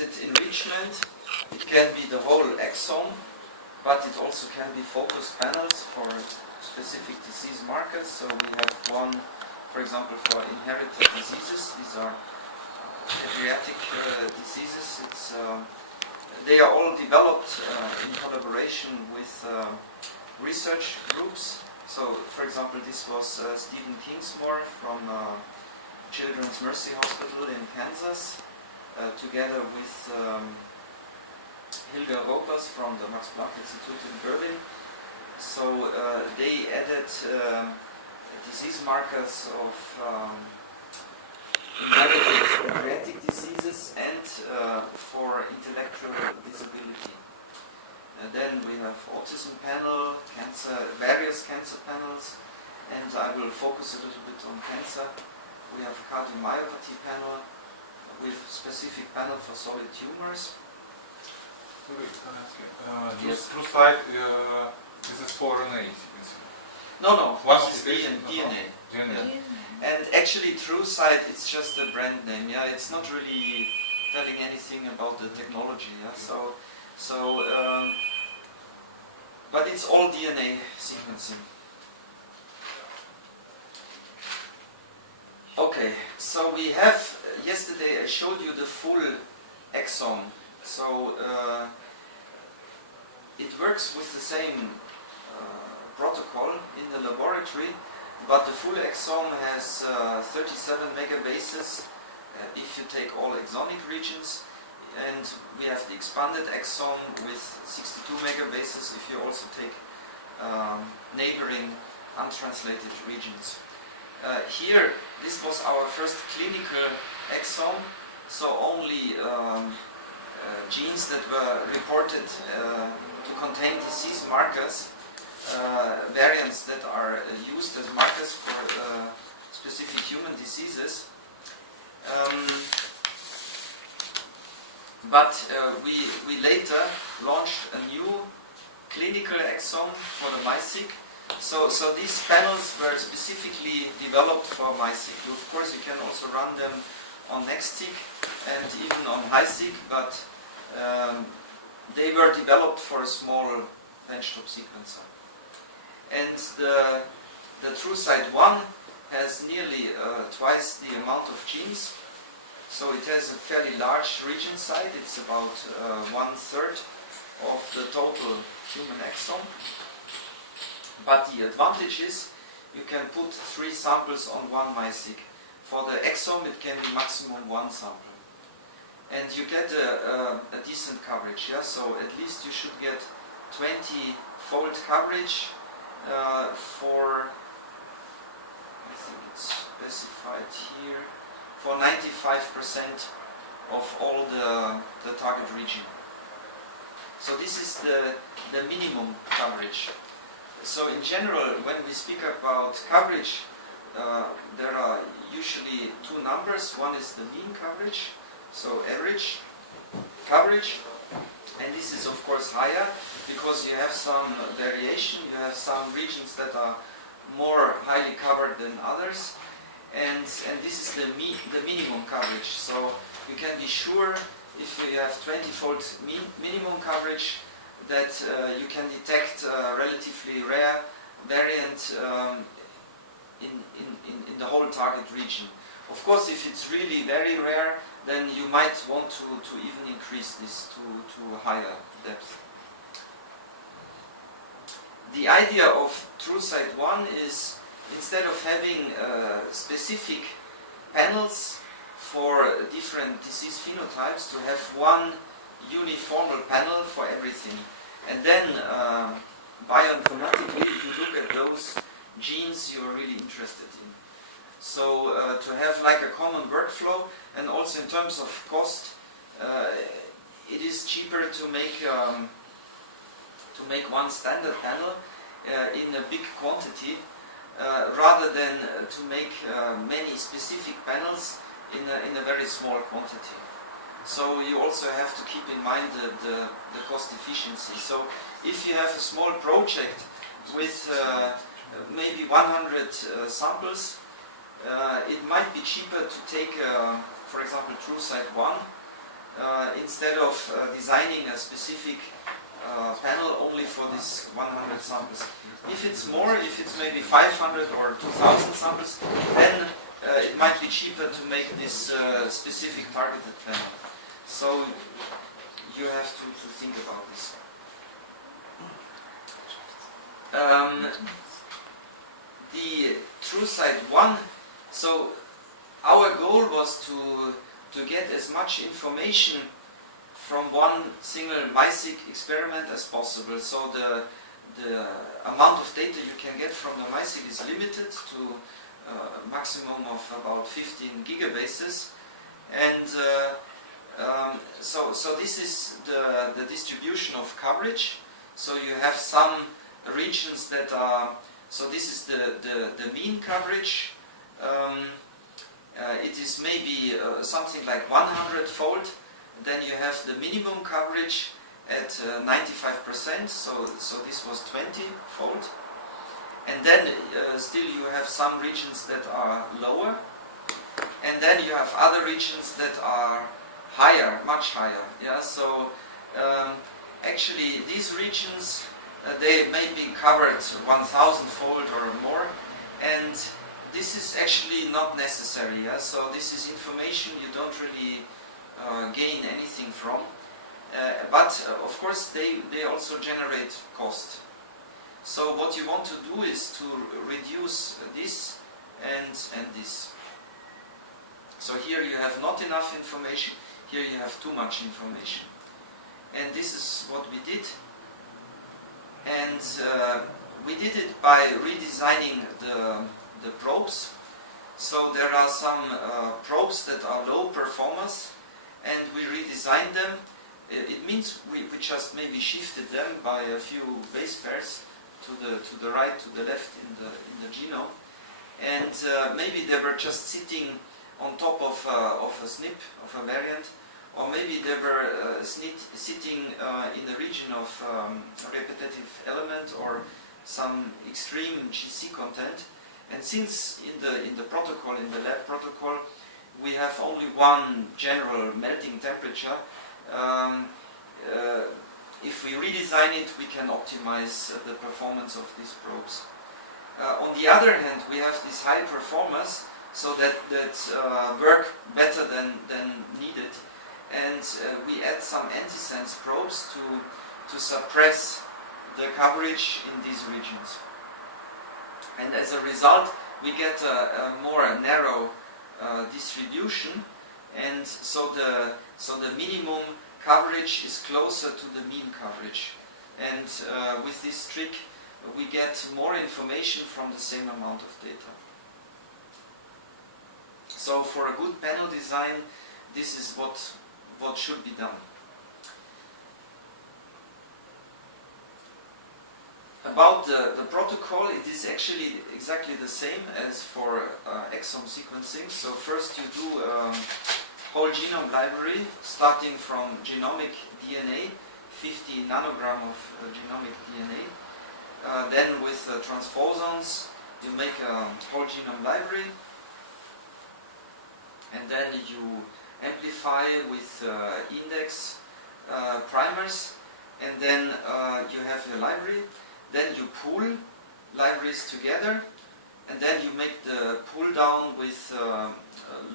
targeted enrichment. It can be the whole exome, but it also can be focused panels for specific disease markers. So we have one, for example, for inherited diseases. These are pediatric diseases. They are all developed in collaboration with research groups. So, for example, this was Stephen Kingsmore from Children's Mercy Hospital in Kansas, together with Hilde Ropers from the Max Planck Institute in Berlin. So they added disease markers of inherited pancreatic diseases and for intellectual disability. Then we have autism panel, various cancer panels, and I will focus a little bit on cancer. We have cardiomyopathy panel with specific panel for solid tumors. Wait, can I ask you? Yes. True site, this is for RNA sequencing. No, What's it's the DNA. DNA. Yeah. And actually, TrueSight, it's just a brand name. Yeah, it's not really telling anything about the technology. Yeah, but it's all DNA sequencing. Okay, so we have, yesterday I showed you the full exome. So it works with the same protocol in the laboratory, but the full exome has 37 megabases if you take all exonic regions, and we have the expanded exome with 62 megabases if you also take neighboring untranslated regions. Here, this was our first clinical exome, so only genes that were reported to contain disease markers, variants that are used as markers for specific human diseases. But we later launched a new clinical exome for the MySeq. So these panels were specifically developed for MySeq. Of course, you can also run them on NextSeq and even on HiSeq, but they were developed for a small benchtop sequencer. And the TrueSight 1 has nearly twice the amount of genes. So it has a fairly large region site. It's about 1/3 of the total human exome. But the advantage is you can put 3 samples on one MySeq. For the exome, it can be maximum 1 sample. And you get a decent coverage. Yeah? So at least you should get 20-fold coverage for, I think it's specified here, for 95% of all the target region. So this is the minimum coverage. So in general, when we speak about coverage, there are usually 2 numbers. One is the mean coverage, so average coverage, and this is of course higher because you have some variation. You have some regions that are more highly covered than others, and this is the minimum coverage. So you can be sure if you have 20-fold minimum coverage that you can detect a relatively rare variant in the whole target region. Of course, if it's really very rare, then you might want to even increase this to a higher depth. The idea of TrueSight 1 is, instead of having specific panels for different disease phenotypes, to have one uniformal panel for everything. And then bioinformatically you look at those genes you're really interested in. So to have like a common workflow, and also in terms of cost, it is cheaper to make one standard panel in a big quantity rather than to make many specific panels in a very small quantity. So you also have to keep in mind the cost efficiency. So if you have a small project with maybe 100 samples, it might be cheaper to take, for example, TrueSight 1 instead of designing a specific panel only for this 100 samples. If it's more, if it's maybe 500 or 2000 samples, then it might be cheaper to make this specific targeted panel. So you have to think about this. The TrueSight 1, so our goal was to get as much information from one single MySic experiment as possible. So the amount of data you can get from the MySic is limited to a maximum of about 15 gigabases, and so this is the distribution of coverage. So you have some regions that are, so this is the mean coverage. It is maybe something like 100-fold. Then you have the minimum coverage at 95%, so this was 20-fold. And then still you have some regions that are lower. And then you have other regions that are higher, much higher. Yeah, so actually these regions, they may be covered 1000-fold or more. And this is actually not necessary. Yeah? So this is information you don't really gain anything from, but of course they also generate cost. So what you want to do is to reduce this and this. So here you have not enough information, here you have too much information. And this is what we did. And we did it by redesigning the probes. So there are some probes that are low performance, and we redesigned them. It means we just maybe shifted them by a few base pairs to the right, to the left in the genome, and maybe they were just sitting on top of a SNP, of a variant, or maybe they were sitting in the region of a repetitive element or some extreme GC content. And since in the protocol, in the lab protocol, we have only one general melting temperature, if we redesign it, we can optimize the performance of these probes. On the other hand, we have these high performers, so that work better than needed, and we add some antisense probes to suppress the coverage in these regions. And as a result, we get a more narrow distribution, and so the minimum coverage is closer to the mean coverage. And with this trick, we get more information from the same amount of data. So for a good panel design, this is what should be done. About the protocol, it is actually exactly the same as for exome sequencing. So first you do whole genome library, starting from genomic DNA, 50 nanogram of genomic DNA. Then with transposons, you make a whole genome library, and then you amplify with index primers, and then you have your library. Then you pool libraries together, and then you make the pull down with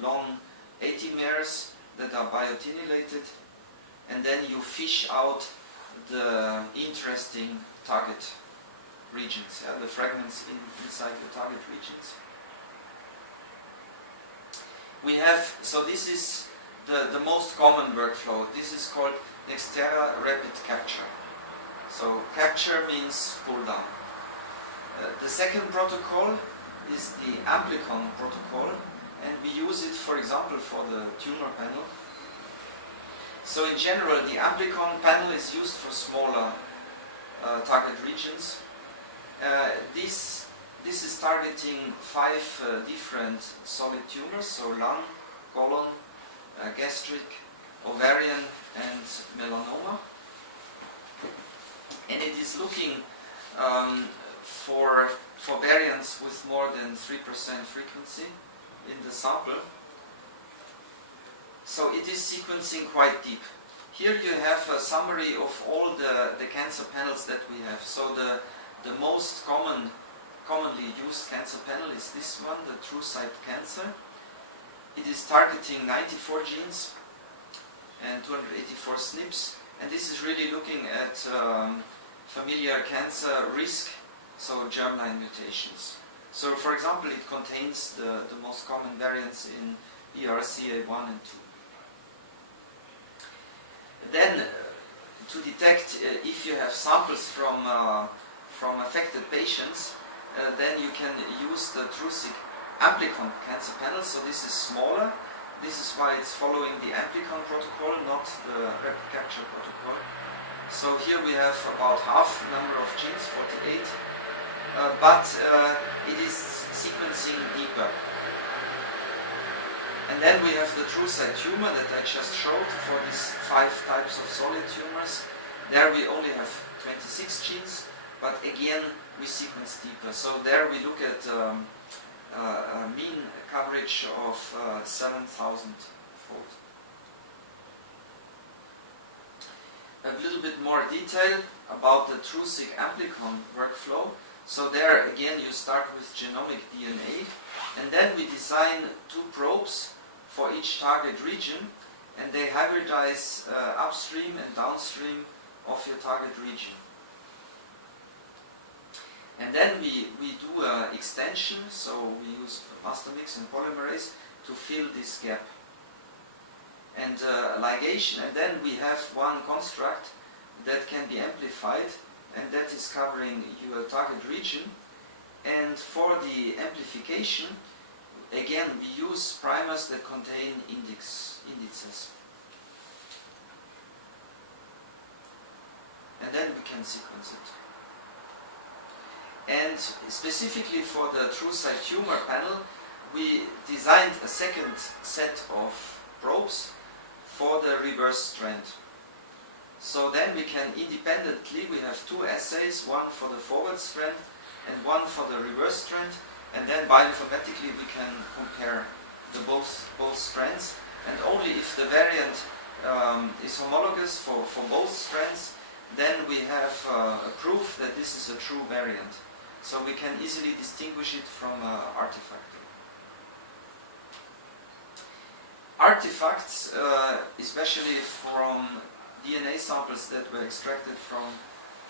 long 80-mers that are biotinylated, and then you fish out the interesting target regions, the fragments inside the target regions. We have, so this is the most common workflow. This is called Nextera rapid capture. So capture means pull down. The second protocol is the amplicon protocol, and we use it, for example, for the tumor panel. So in general, the amplicon panel is used for smaller target regions. This is targeting 5 different solid tumors, so lung, colon, gastric, ovarian, and melanoma. And it is looking for variants with more than 3% frequency in the sample. So it is sequencing quite deep. Here you have a summary of all the cancer panels that we have. So the most commonly used cancer panel is this one, the TrueSight cancer. It is targeting 94 genes and 284 SNPs, and this is really looking at familiar cancer risk, so germline mutations. So for example, it contains the most common variants in BRCA1 and 2. Then, to detect if you have samples from affected patients, then you can use the TrueSick Amplicon cancer panel. So this is smaller. This is why it's following the Amplicon protocol, not the rapid capture protocol. So here we have about half the number of genes, 48, but it is sequencing deeper. And then we have the TrueSight tumor that I just showed for these 5 types of solid tumors. There we only have 26 genes, but again we sequence deeper. So there we look at a mean coverage of 7,000-fold. A little bit more detail about the TrueSick Amplicon workflow. So there again you start with genomic DNA, and then we design 2 probes for each target region, and they hybridize upstream and downstream of your target region. And then we do an extension, so we use master mix and polymerase to fill this gap. And ligation, and then we have one construct that can be amplified, and that is covering your target region. And for the amplification, again we use primers that contain indices. And then we can sequence it. And specifically for the TrueSight tumor panel, we designed a second set of probes for the reverse strand. So then we can independently, we have 2 assays, one for the forward strand and one for the reverse strand, and then bioinformatically we can compare the both strands, and only if the variant is homologous for both strands, then we have a proof that this is a true variant. So we can easily distinguish it from artifact. Artifacts, especially from DNA samples that were extracted from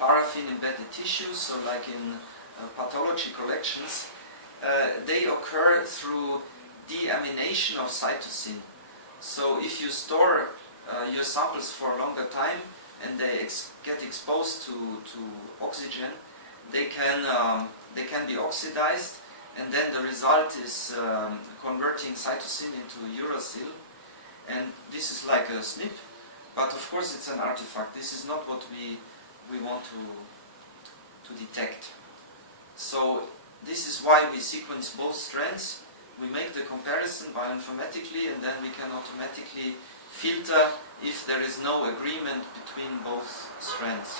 paraffin-embedded tissues, so like in pathology collections, they occur through deamination of cytosine. So if you store your samples for a longer time and they get exposed to oxygen, they can be oxidized, and then the result is converting cytosine into uracil, and this is like a SNP, but of course it's an artifact. This is not what we want to detect. So this is why we sequence both strands. We make the comparison bioinformatically, and then we can automatically filter if there is no agreement between both strands.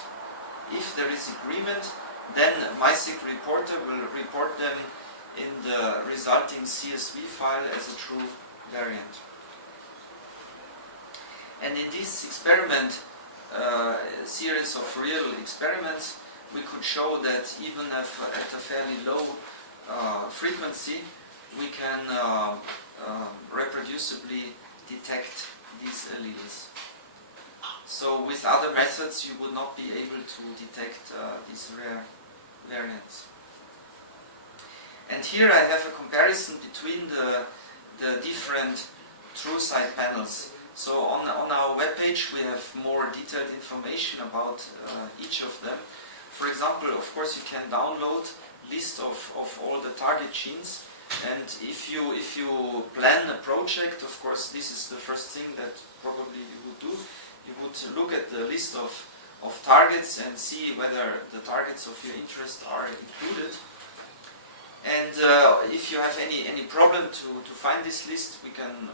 If there is agreement, then MySic reporter will report them in the resulting CSV file as a true variant. And in this experiment, series of real experiments, we could show that even at a fairly low frequency, we can reproducibly detect these alleles. So with other methods, you would not be able to detect these rare variants. And here I have a comparison between the different TrueSight panels. So on our webpage we have more detailed information about each of them. For example, of course you can download list of all the target genes, and if you plan a project, of course this is the first thing that probably you would do. You would look at the list of targets and see whether the targets of your interest are included. And if you have any problem to find this list, we can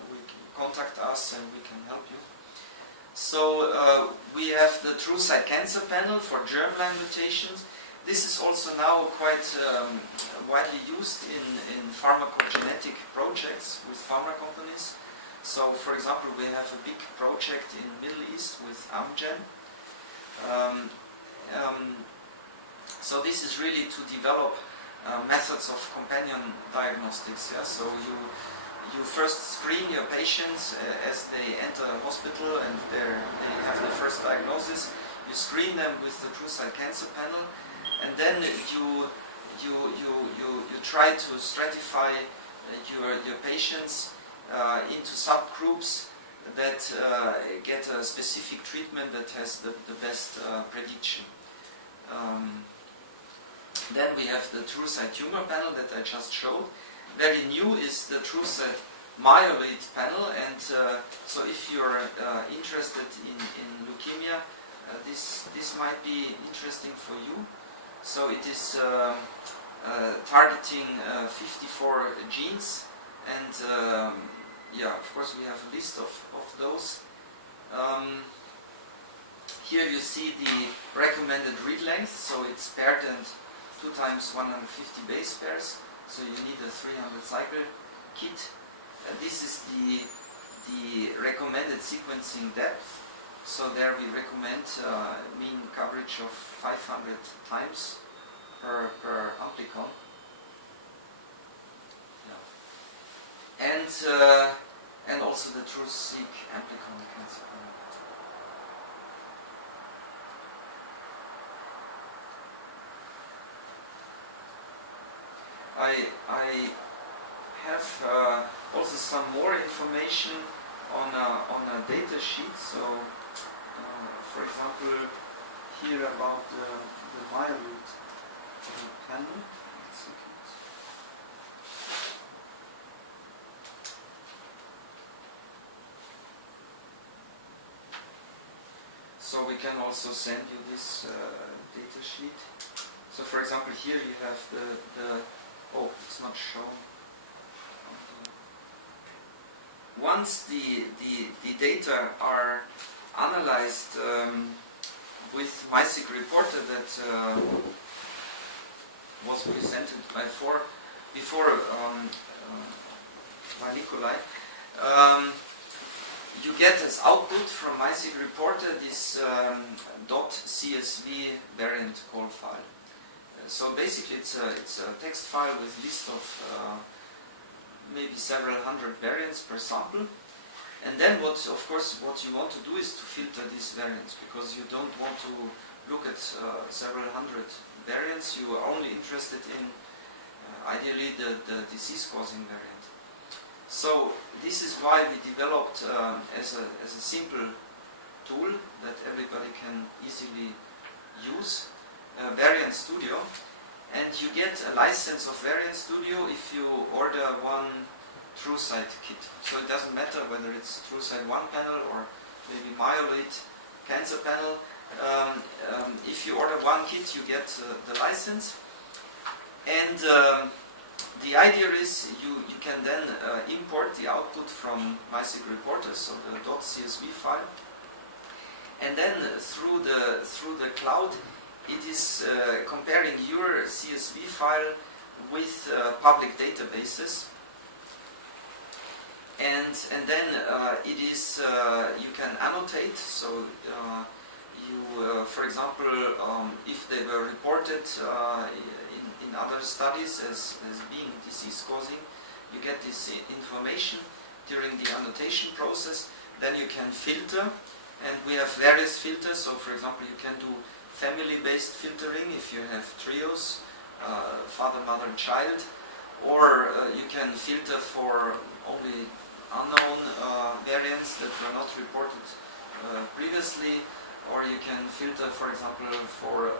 contact us and we can help you. So we have the TrueSight cancer panel for germline mutations. This is also now quite widely used in pharmacogenetic projects with pharma companies. So, for example, we have a big project in Middle East with Amgen. So this is really to develop methods of companion diagnostics. Yeah? So you first screen your patients as they enter a hospital and they have the first diagnosis. You screen them with the TrueSight cancer panel, and then you try to stratify your patients into subgroups that get a specific treatment that has the best prediction. Then we have the TrueSight tumor panel that I just showed. Very new is the TrueSight myeloid panel, and so if you're interested in leukemia, this might be interesting for you. So it is targeting 54 genes, and yeah, of course we have a list of those. Here you see the recommended read length, so it's paired and 2 times 150 base pairs, so you need a 300 cycle kit. This is the recommended sequencing depth, so there we recommend mean coverage of 500 times per amplicon. Yeah. And also the TrueSeq amplicon cancer panel. I have also some more information on a data sheet. So, for example, here about the myeloid panel. So we can also send you this data sheet. So, for example, here you have the oh, it's not shown. Once the data are analyzed with MySeq reporter that was presented before by Nikolai, you get as output from MySeq reporter this .csv variant call file. So basically it's a text file with list of maybe several hundred variants per sample, and then what you want to do is to filter these variants, because you don't want to look at several hundred variants. You are only interested in ideally the disease causing variant. So this is why we developed as a simple tool that everybody can easily use, Variant Studio, and you get a license of Variant Studio if you order one TrueSight kit. So it doesn't matter whether it's TrueSight 1 panel or maybe myeloid cancer panel. If you order one kit, you get the license, and the idea is you can then import the output from MySeq reporter, so the .csv file, and then through the cloud it is comparing your CSV file with public databases, and then it is you can annotate. So you, for example, if they were reported in other studies as being disease causing, you get this information during the annotation process. Then you can filter, and we have various filters. So, for example, you can do family-based filtering if you have trios, father, mother, and child, or you can filter for only unknown variants that were not reported previously, or you can filter, for example, for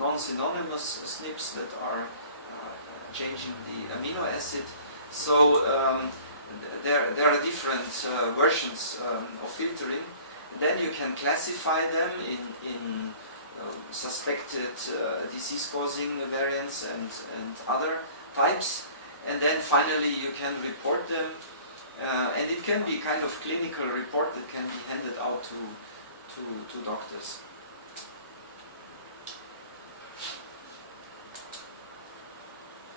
non-synonymous SNPs that are changing the amino acid. So there are different versions of filtering. Then you can classify them in suspected disease-causing variants and other types, and then finally you can report them, and it can be kind of clinical report that can be handed out to doctors.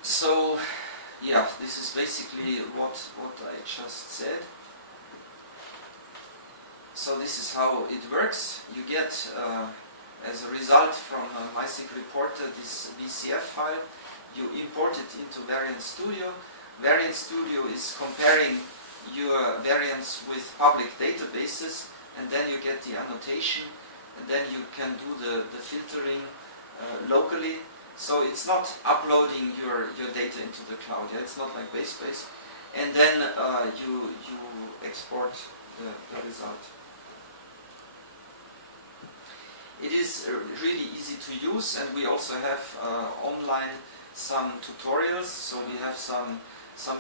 So yeah, this is basically what I just said. So this is how it works. You get, as a result from MySic reporter, this BCF file. You import it into Variant Studio. Variant Studio is comparing your variants with public databases, and then you get the annotation, and then you can do the filtering locally. So it's not uploading your data into the cloud. Yeah? It's not like Basebase. And then you export the result. It is really easy to use, and we also have online some tutorials. So we have some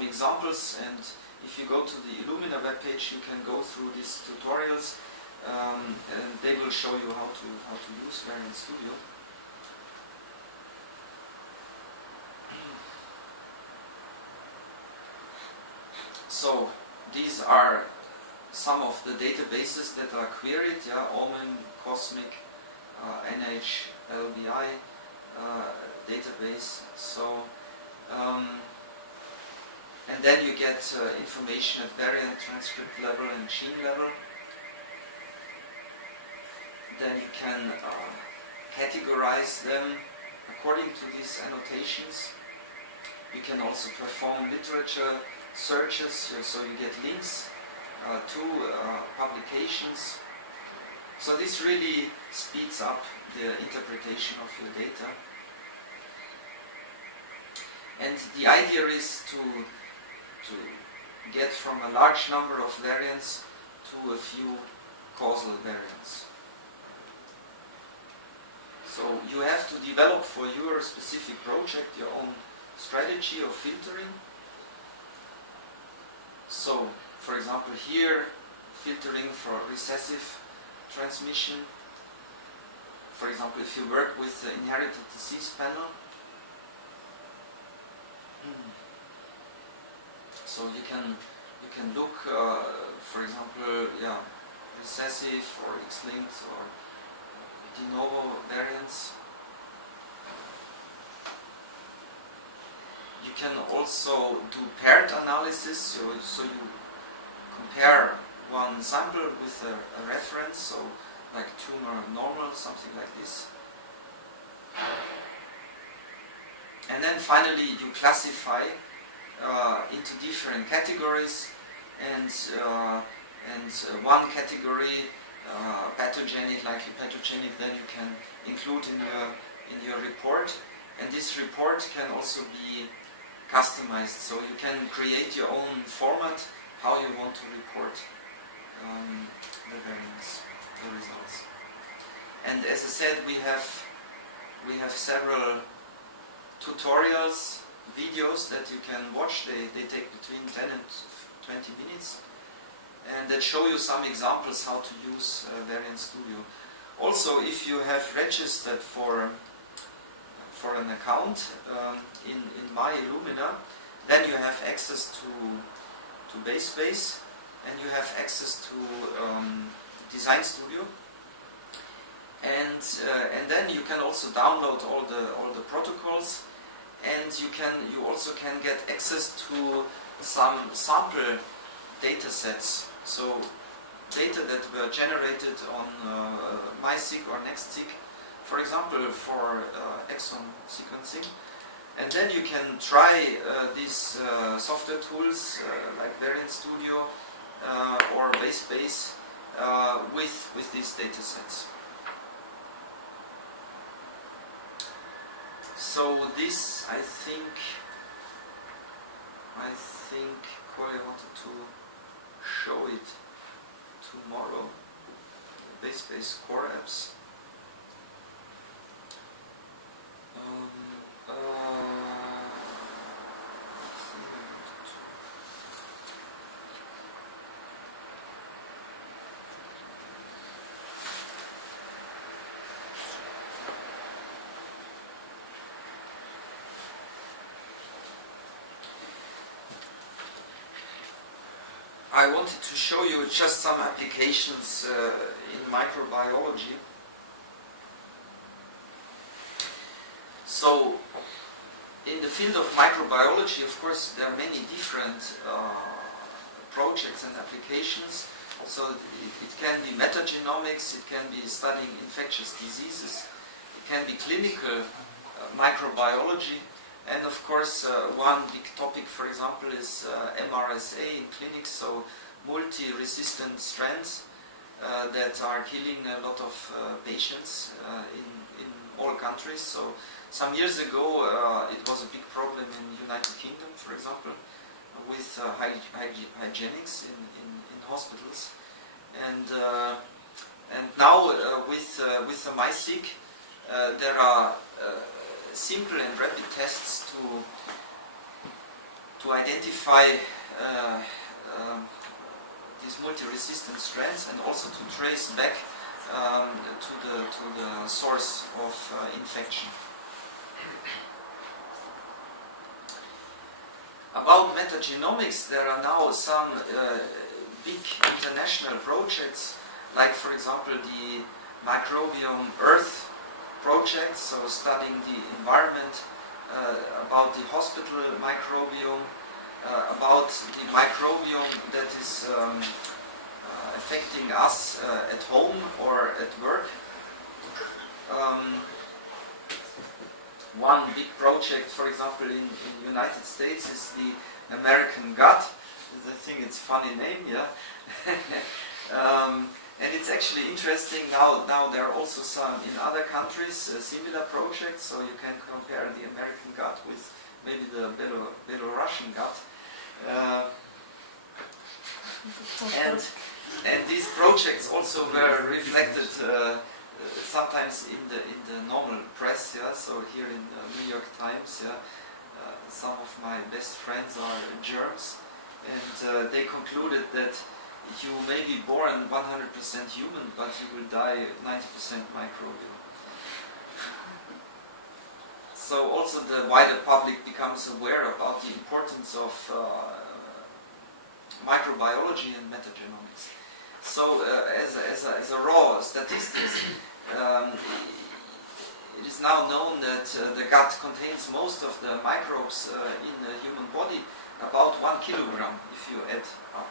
examples, and if you go to the Illumina webpage, you can go through these tutorials, and they will show you how to use Variant Studio. So these are some of the databases that are queried. Yeah, Omen, Cosmic, NHLBI database. So and then you get information at variant, transcript level, and gene level. Then you can categorize them according to these annotations. You can also perform literature searches, so you get links to publications. So this really speeds up the interpretation of your data. And the idea is to get from a large number of variants to a few causal variants. So you have to develop for your specific project your own strategy of filtering. So, for example, here, filtering for recessive transmission. For example, if you work with the inherited disease panel, so you can look, for example, recessive or X-linked or de novo variants. You can also do paired analysis, so you compare one sample with a reference, so like tumor normal, something like this. And then finally you classify into different categories, and one category, pathogenic, likely pathogenic, then you can include in your report, and this report can also be customized, so you can create your own format how you want to report the variants, the results. And as I said, we have several tutorials, videos that you can watch. They take between 10 and 20 minutes, and that show you some examples how to use Variant Studio. Also, if you have registered for an account in my Illumina, then you have access to Basebase, and you have access to Design Studio, and then you can also download all the protocols, and you also can get access to some sample data sets. So data that were generated on MySic or NextSic, for example, for exome sequencing. And then you can try these software tools like Variant Studio or Basebase with these data sets. So this, I think, Corey wanted to show it tomorrow. Basebase core apps. I wanted to show you just some applications in microbiology. So, in the field of microbiology, of course, there are many different projects and applications. So it can be metagenomics, it can be studying infectious diseases, it can be clinical microbiology, and of course one big topic, for example, is MRSA in clinics, so multi-resistant strands that are killing a lot of patients in all countries. So some years ago it was a big problem in the United Kingdom, for example, with hygienics in hospitals, and now with the MySeq there are simple and rapid tests to identify these multi-resistant strands, and also to trace back to the source of infection. About metagenomics, there are now some big international projects, like for example the Microbiome Earth project, so studying the environment, about the hospital microbiome, about the microbiome that is affecting us at home or at work. One big project, for example, in the United States is the American gut. I think it's a funny name, yeah. And it's actually interesting now there are also some in other countries similar projects, so you can compare the American gut with maybe the Belarusian gut. And these projects also were reflected sometimes in the normal press, yeah. So here in the New York Times, yeah, some of my best friends are germs, and they concluded that you may be born 100% human, but you will die 90% microbial. So also the wider public becomes aware about the importance of microbiology and metagenomics. So as a raw statistics, it is now known that the gut contains most of the microbes in the human body, about 1 kilogram if you add up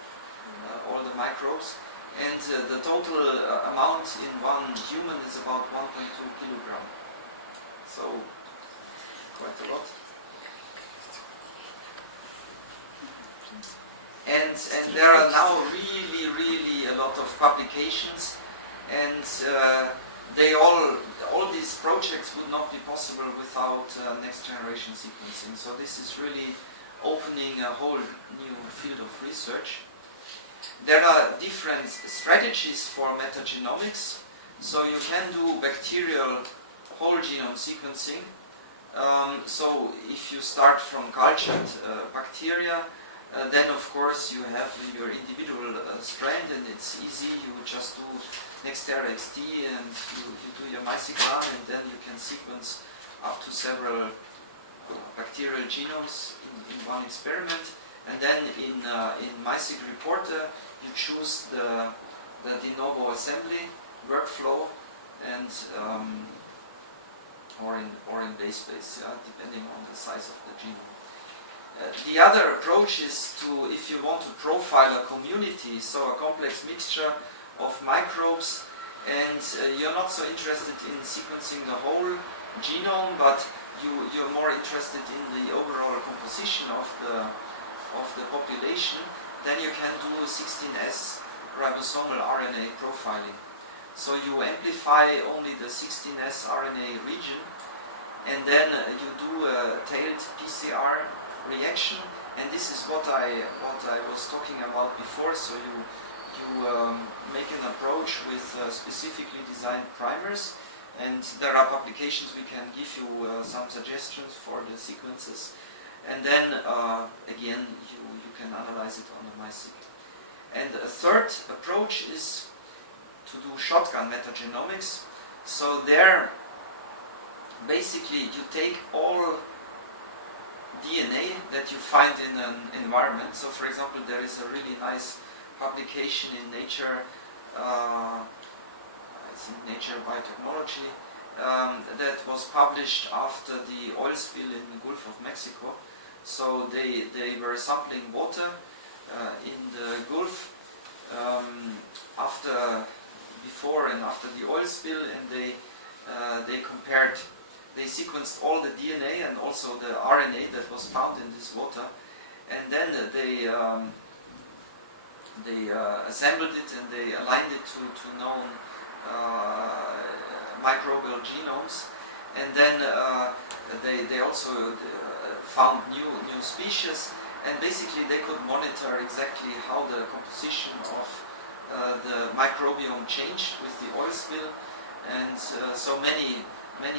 all the microbes, and the total amount in one human is about 1.2 kilogram. So quite a lot. And there are now really a lot of publications, and they all these projects would not be possible without next generation sequencing. So this is really opening a whole new field of research. There are different strategies for metagenomics. So you can do bacterial whole genome sequencing. So if you start from cultured bacteria, then of course you have your individual strand, and it's easy. You just do Nextera XT and you do your MySeq, and then you can sequence up to several bacterial genomes in one experiment. And then in MySeq Reporter you choose the de novo assembly workflow, and or in base space, yeah, depending on the size of the genome. The other approach is to, if you want to profile a community, so a complex mixture of microbes, and you're not so interested in sequencing the whole genome, but you're more interested in the overall composition of the population, then you can do 16S ribosomal RNA profiling. So you amplify only the 16S RNA region, and then you do a tailed PCR reaction, and this is what I was talking about before. So you make an approach with specifically designed primers, and there are publications we can give you some suggestions for the sequences, and then again you can analyze it on the MySeq. And a third approach is to do shotgun metagenomics. So there basically you take all DNA that you find in an environment. So for example, there is a really nice publication in Nature, it's in Nature Biotechnology, that was published after the oil spill in the Gulf of Mexico. So they were sampling water in the Gulf, before and after the oil spill, and they compared, they sequenced all the DNA and also the RNA that was found in this water, and then they assembled it and they aligned it to known microbial genomes, and then they also found new species, and basically they could monitor exactly how the composition of the microbiome changed with the oil spill, and so many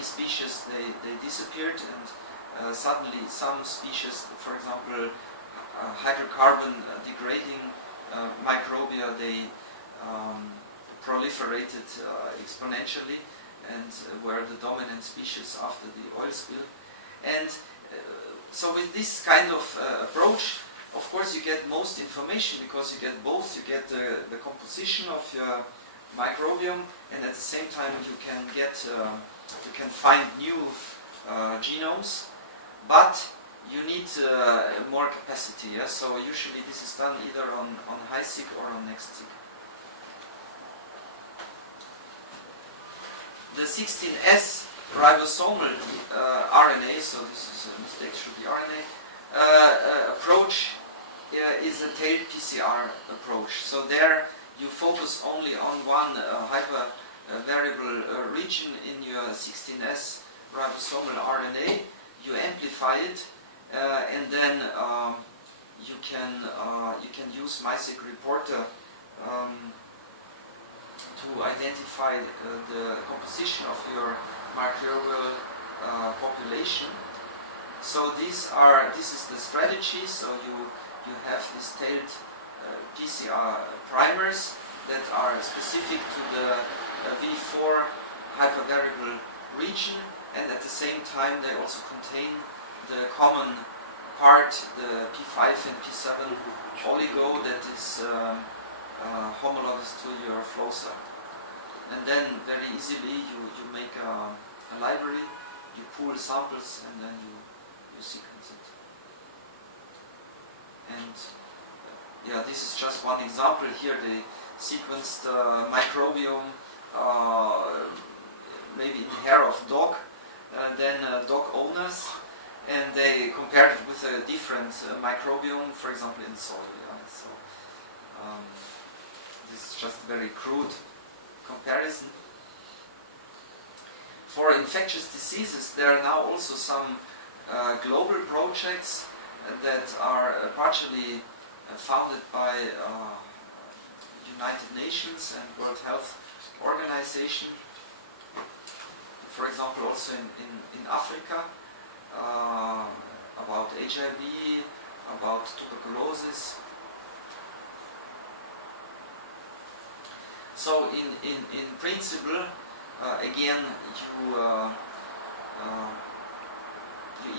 species they disappeared, and suddenly some species, for example hydrocarbon degrading microbia, they proliferated exponentially and were the dominant species after the oil spill. And so with this kind of approach, of course you get most information, because you get both, you get the composition of your microbiome, and at the same time you can get you can find new genomes, but you need more capacity. Yeah? So usually this is done either on high-seq or on next-seq. The 16S ribosomal RNA, so this is a mistake, should be RNA, approach is a tailed PCR approach. So there you focus only on one hypervariable region in your 16S ribosomal RNA, you amplify it, and then you can use MySeq reporter to identify the composition of your microbial population. So this is the strategy. So you have these tailed PCR primers that are specific to the V4 hypervariable region, and at the same time they also contain the common part, the P5 and P7 oligo that is homologous to your flow cell. And then very easily you make a library, you pool samples, and then you sequence it. And yeah, this is just one example. Here they sequenced microbiome, maybe in hair of dog, then dog owners, and they compared it with a different microbiome, for example in soil. Yeah? So this is just a very crude comparison. For infectious diseases, there are now also some global projects that are partially founded by United Nations and World Health Organization. For example, also in Africa, about HIV, about tuberculosis. So in principle, again, you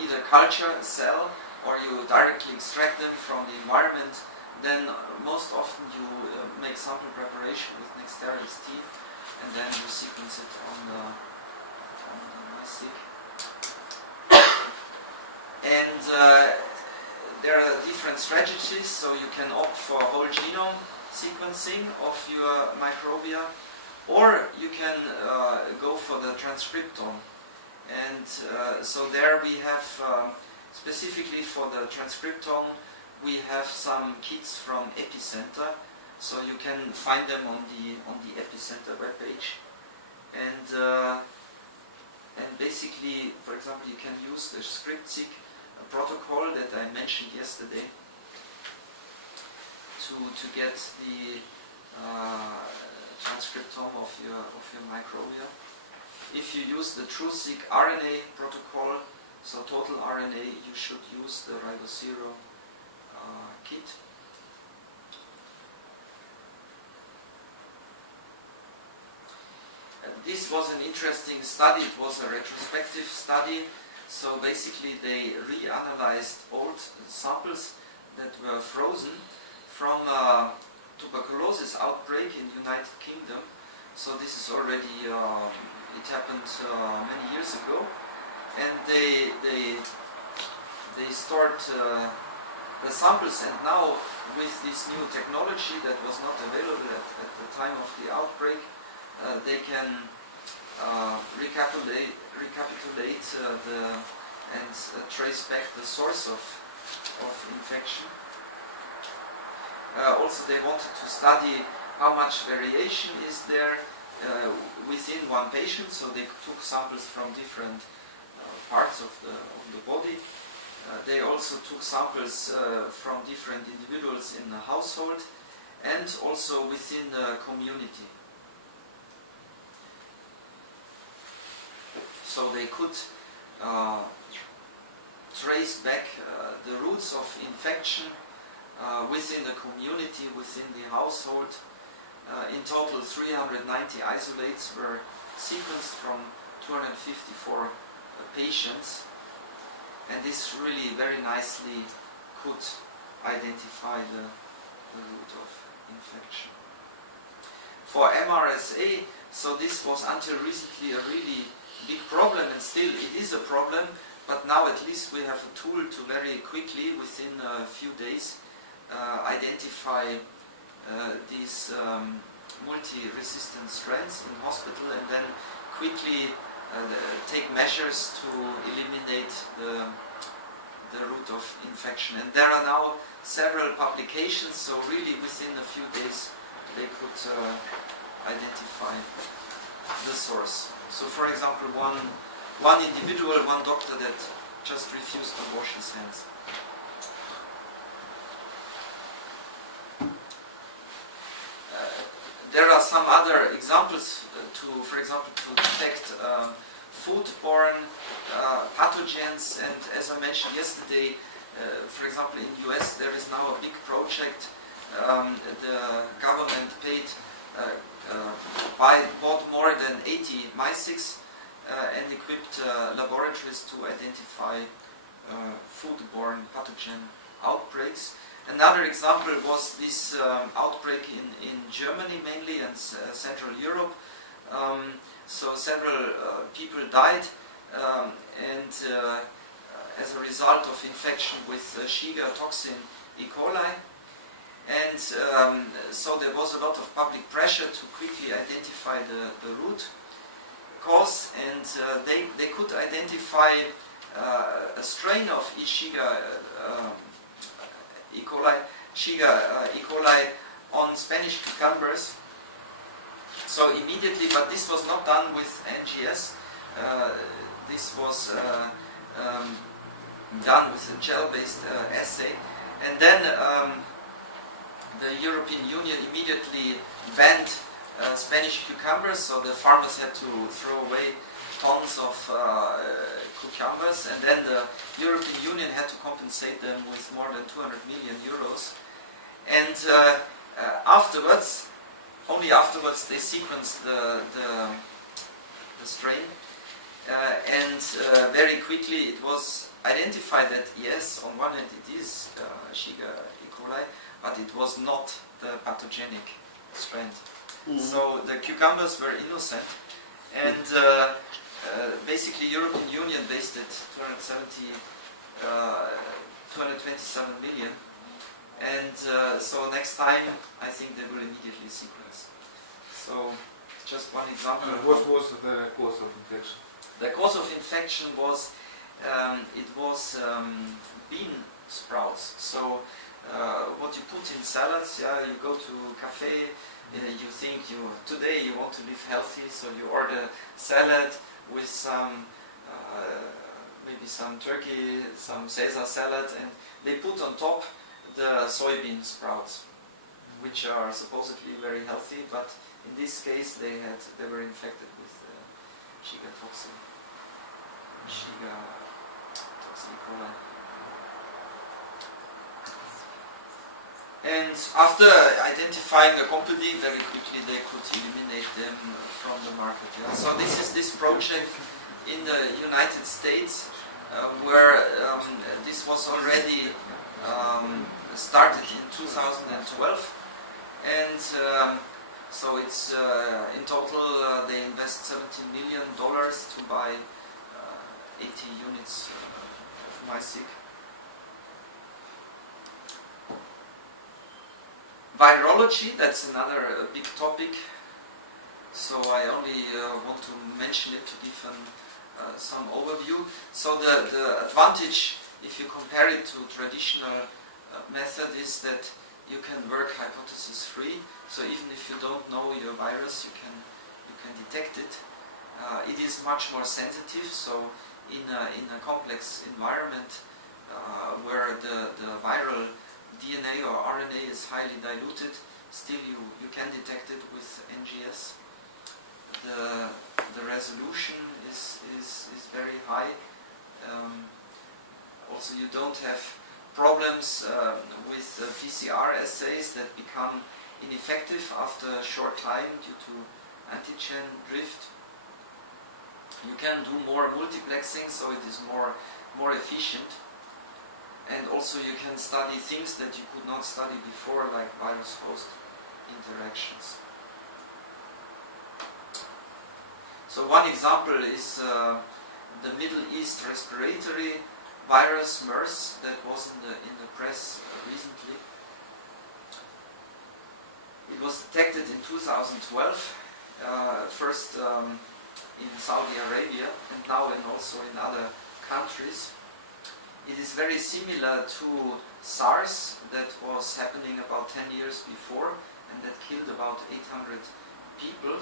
either culture a cell or you directly extract them from the environment. Then most often you make sample preparation with Nextarius T, and then you sequence it on the MySeq. And there are different strategies, so you can opt for whole genome sequencing of your microbia, or you can go for the transcriptome. And so there we have, specifically for the transcriptome, we have some kits from Epicenter, so you can find them on the Epicenter webpage. And basically, for example, you can use the script-seq protocol that I mentioned yesterday to get the transcriptome of your microbia. If you use the TrueSeq RNA protocol, so total RNA, you should use the Ribosero kit. This was an interesting study. It was a retrospective study. So basically they reanalyzed old samples that were frozen from a tuberculosis outbreak in United Kingdom. So this is already, it happened many years ago. And they stored the samples, and now with this new technology that was not available at the time of the outbreak, they can recapitulate and trace back the source of infection. Also, they wanted to study how much variation is there within one patient, so they took samples from different parts of the body. They also took samples from different individuals in the household and also within the community. So they could trace back the roots of infection within the community, within the household. In total, 390 isolates were sequenced from 254 patients, and this really very nicely could identify the root of infection. For MRSA, so this was until recently a really big problem, and still it is a problem, but now at least we have a tool to very quickly, within a few days, identify these multi-resistant strands in hospital, and then quickly take measures to eliminate the root of infection. And there are now several publications, so really within a few days they could identify the source. So for example, one individual, one doctor that just refused to wash his hands. There are some other examples for example, to detect foodborne pathogens, and as I mentioned yesterday, for example, in the US there is now a big project. The government bought more than 80 MySics and equipped laboratories to identify foodborne pathogen outbreaks. Another example was this outbreak in Germany mainly and Central Europe. So several people died and as a result of infection with Shiga toxin E. coli. And so there was a lot of public pressure to quickly identify the root cause, and they could identify a strain of Shiga E. coli on Spanish cucumbers. So immediately, but this was not done with NGS. This was done with a gel-based assay, and then the European Union immediately banned Spanish cucumbers, so the farmers had to throw away tons of cucumbers, and then the European Union had to compensate them with more than 200 million euros. And afterwards, only afterwards, they sequenced the strain, and very quickly it was identified that yes, on one hand it is Shiga E. coli, but it was not the pathogenic strand. So the cucumbers were innocent, and basically European Union based it 227 million, and so next time I think they will immediately sequence. So just one example. What was the cause of infection? The cause of infection was bean sprouts. So what you put in salads, yeah, you go to a cafe, you think today you want to live healthy, so you order salad with some maybe some turkey, some Caesar salad, and they put on top the soybean sprouts, which are supposedly very healthy, but in this case they were infected with Shiga toxin E. coli. And after identifying the company, very quickly they could eliminate them from the market. Yeah. So this is this project in the United States where this was already started in 2012, and so it's in total they invest $17 million to buy 80 units of MySic. virology, that's another big topic. So I only want to mention it to give some overview. So the advantage, if you compare it to traditional method, is that you can work hypothesis free. So even if you don't know your virus, you can detect it. It is much more sensitive. So in a complex environment where the viral DNA or RNA is highly diluted, still you can detect it with NGS. The resolution is very high. Also, you don't have problems with PCR assays that become ineffective after a short time due to antigen drift. You can do more multiplexing, so it is more efficient. And also you can study things that you could not study before, like virus-host interactions. So one example is the Middle East respiratory virus MERS that was in the press recently. It was detected in 2012, first in Saudi Arabia and now also in other countries. It is very similar to SARS that was happening about 10 years before and that killed about 800 people.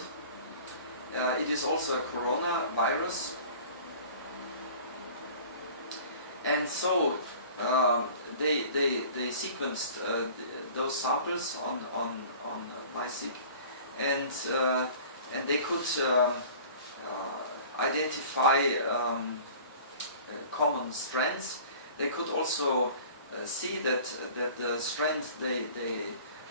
It is also a coronavirus. And so they sequenced those samples on MySeq, and they could identify common strands. They could also see that the strand they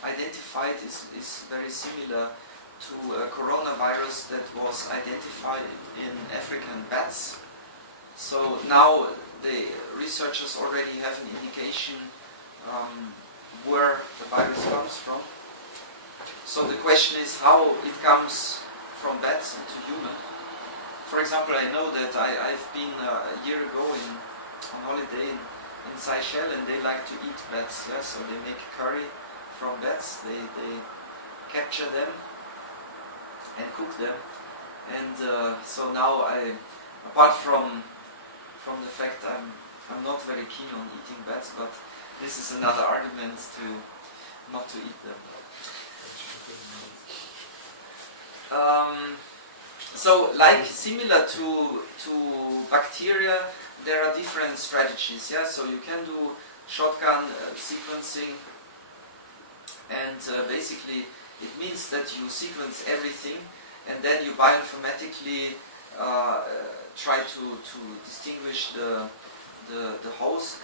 identified is very similar to a coronavirus that was identified in African bats. So now the researchers already have an indication where the virus comes from. So the question is how it comes from bats into human. For example, I know that I've been a year ago on holiday in Seychelles, and they like to eat bats. Yeah? So they make curry from bats. They capture them and cook them. And so now apart from the fact I'm not very keen on eating bats, but this is another argument to not to eat them. So, like similar to bacteria, there are different strategies. Yeah, so you can do shotgun sequencing, and basically it means that you sequence everything, and then you bioinformatically try to distinguish the host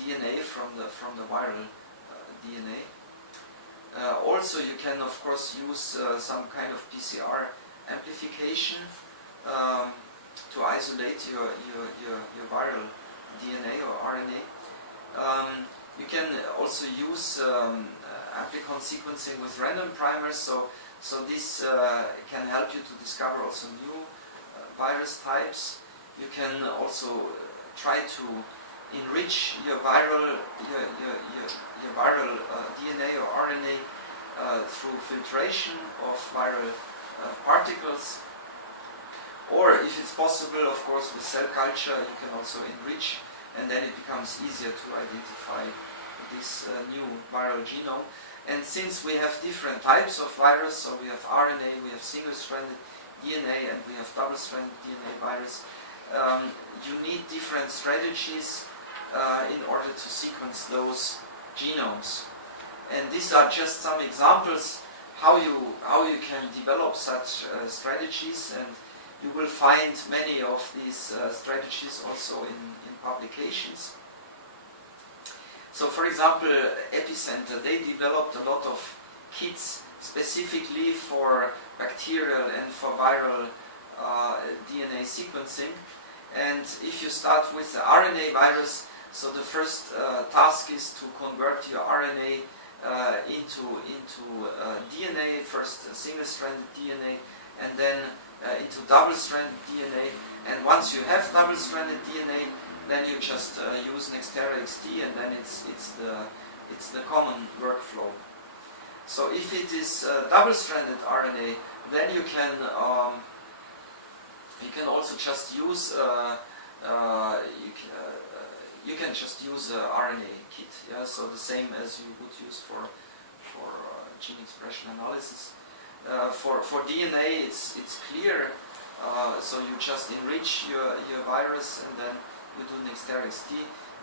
DNA from the viral DNA. Also, you can of course use some kind of PCR amplification to isolate your viral DNA or RNA. You can also use amplicon sequencing with random primers. So this can help you to discover also new virus types. You can also try to enrich your viral DNA or RNA through filtration of viral particles. Or if it's possible, of course, with cell culture, you can also enrich, and then it becomes easier to identify this new viral genome. And since we have different types of virus, so we have RNA, we have single-stranded DNA, and we have double-stranded DNA virus, you need different strategies in order to sequence those genomes. And these are just some examples how you can develop such strategies, and you will find many of these strategies also in publications. So for example, Epicenter, they developed a lot of kits specifically for bacterial and for viral DNA sequencing. And if you start with the RNA virus, so the first task is to convert your RNA into DNA, first single-stranded DNA, and then into double-stranded DNA. And once you have double-stranded DNA, then you just use Nextera XT, and then it's the common workflow. So if it is double-stranded RNA, then you can also just use you can just use a RNA kit. Yeah, so the same as you would use for gene expression analysis. For DNA, it's clear. So you just enrich your virus and then you do next RXT.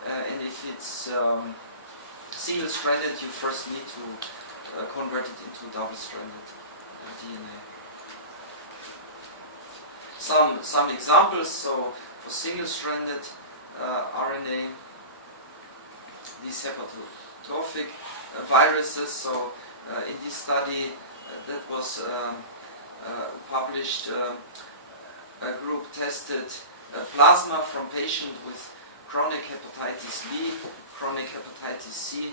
And if it's single-stranded, you first need to convert it into double-stranded DNA. Some examples. So for single-stranded RNA, these hepatotrophic viruses. So in this study that was published, a group tested plasma from patients with chronic hepatitis B, chronic hepatitis C,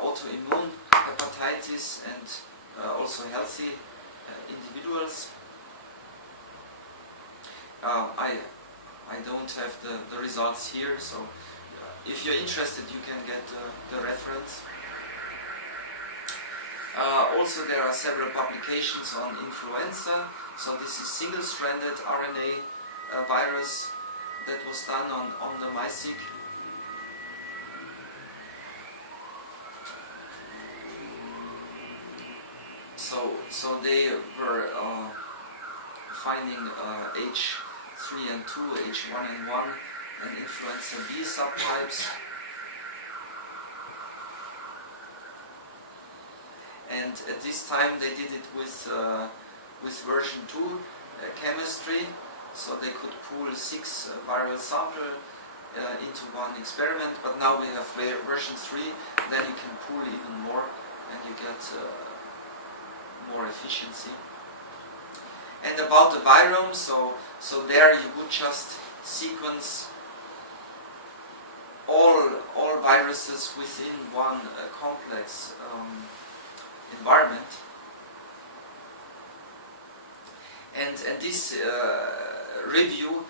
autoimmune hepatitis, and also healthy individuals. I don't have the results here, so if you're interested, you can get the reference. Also, there are several publications on influenza. So this is single-stranded RNA virus that was done on the MySeq. So they were finding H3 and 2, H1 and 1, and influenza B subtypes. And at this time they did it with version 2 chemistry, so they could pool 6 viral samples into one experiment. But now we have version 3, then you can pool even more, and you get more efficiency. And about the virome, so there you would just sequence all viruses within one complex environment. And this review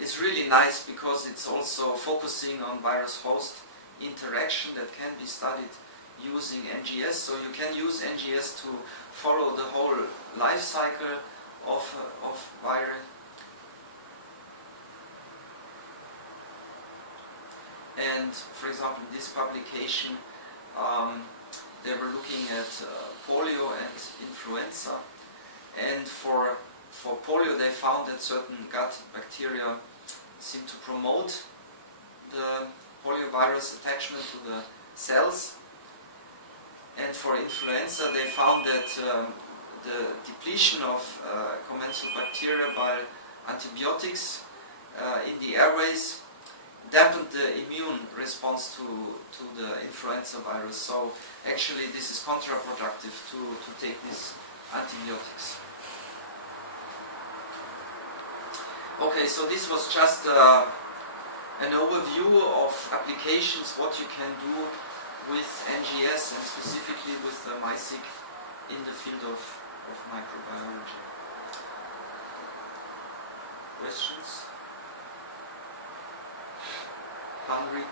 is really nice because it's also focusing on virus-host interaction that can be studied using NGS. So you can use NGS to follow the whole life cycle of virus. And for example, in this publication, they were looking at polio and influenza. And for polio, they found that certain gut bacteria seem to promote the poliovirus attachment to the cells. And for influenza, they found that the depletion of commensal bacteria by antibiotics in the airways dampened the immune response to the influenza virus. So actually this is counterproductive to take these antibiotics. Okay, so this was just an overview of applications, what you can do with NGS and specifically with the MySeq in the field of microbiology. Questions? Hungry?